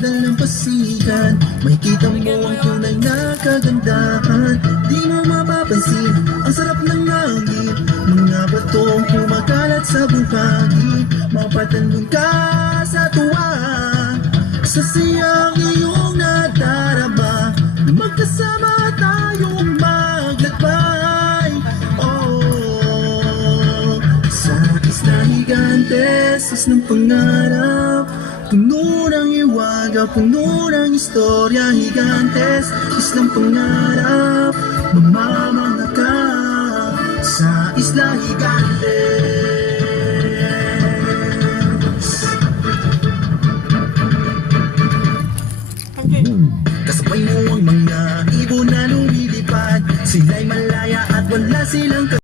dalampasigan, makikita mo ang tunay na kagandahan. Di mo mapapansin, ang sarap ng langit, mga batong kumakalat sa buhangin. Mapatanong ka sa tuwa, sa siyang iyong nadarama. Magkasama tayong maglakbay, oh, sa isla Gigantes, is ng pangarap. Puno ng iwaga, puno ng istorya. Gigantes, is ng pangarap. Mamamangha ka sa isla Gigantes. Kasabay mo ang mga ibon na lumilipad, sila'y malaya at wala silang